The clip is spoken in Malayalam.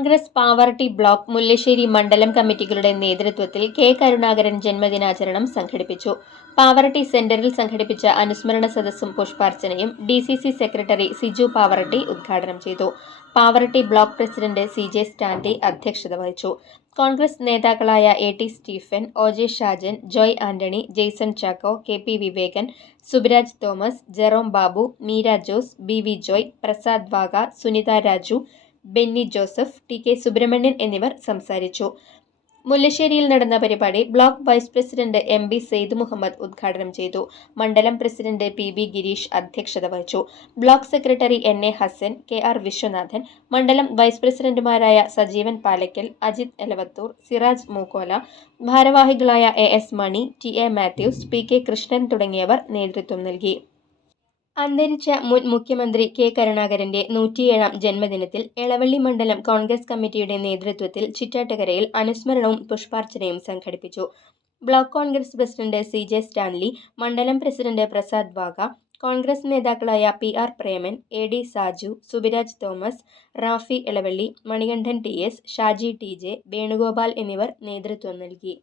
കോൺഗ്രസ് പാവർട്ടി ബ്ലോക്ക് മുല്ലശ്ശേരി മണ്ഡലം കമ്മിറ്റികളുടെ നേതൃത്വത്തിൽ കെ കരുണാകരൻ ജന്മദിനാചരണം സംഘടിപ്പിച്ചു. പാവറട്ടി സെന്ററിൽ സംഘടിപ്പിച്ച അനുസ്മരണ സദസ്സും പുഷ്പാർച്ചനയും D C C secretary Siju Pavaratty ഉദ്ഘാടനം ചെയ്തു. Pavaratty block president C J Stanly അധ്യക്ഷത വഹിച്ചു. കോൺഗ്രസ് നേതാക്കളായ A T Stephen O J Shajan Joy Antony Jaison Chacko K P Vivekan Subiraj Thomas Jerome Babu Meera Jose B V Joy Prasad Vaga Sunitha Raju Benny Joseph T K Subrahmanian എന്നിവർ സംസാരിച്ചു. മുല്ലശ്ശേരിയിൽ നടന്ന പരിപാടി block vice president M B Saeed Muhammad ഉദ്ഘാടനം ചെയ്തു. മണ്ഡലം പ്രസിഡന്റ് പി ബി ഗിരീഷ് അധ്യക്ഷത വഹിച്ചു. Block secretary N A Hasan K R Viswanathan മണ്ഡലം വൈസ് പ്രസിഡന്റുമാരായ സജീവൻ പാലക്കൽ അജിത് എലവത്തൂർ സിറാജ് മൂക്കോല ഭാരവാഹികളായ A S Mani T A Mathews P K Krishnan തുടങ്ങിയവർ നേതൃത്വം നൽകി. അന്തരിച്ച മുൻ മുഖ്യമന്ത്രി കെ കരുണാകരന്റെ നൂറ്റിയേഴാം ജന്മദിനത്തിൽ എളവള്ളി മണ്ഡലം കോൺഗ്രസ് കമ്മിറ്റിയുടെ നേതൃത്വത്തിൽ ചിറ്റാട്ടുകരയിൽ അനുസ്മരണവും പുഷ്പാർച്ചനയും സംഘടിപ്പിച്ചു. Block Congress president C J Stanly മണ്ഡലം പ്രസിഡന്റ് പ്രസാദ് വാഗ കോൺഗ്രസ് നേതാക്കളായ P R Preman A D Saju Subiraj Thomas Rafi Elavally Manikandan T S Shaji T J Venugopal എന്നിവർ നേതൃത്വം നൽകി.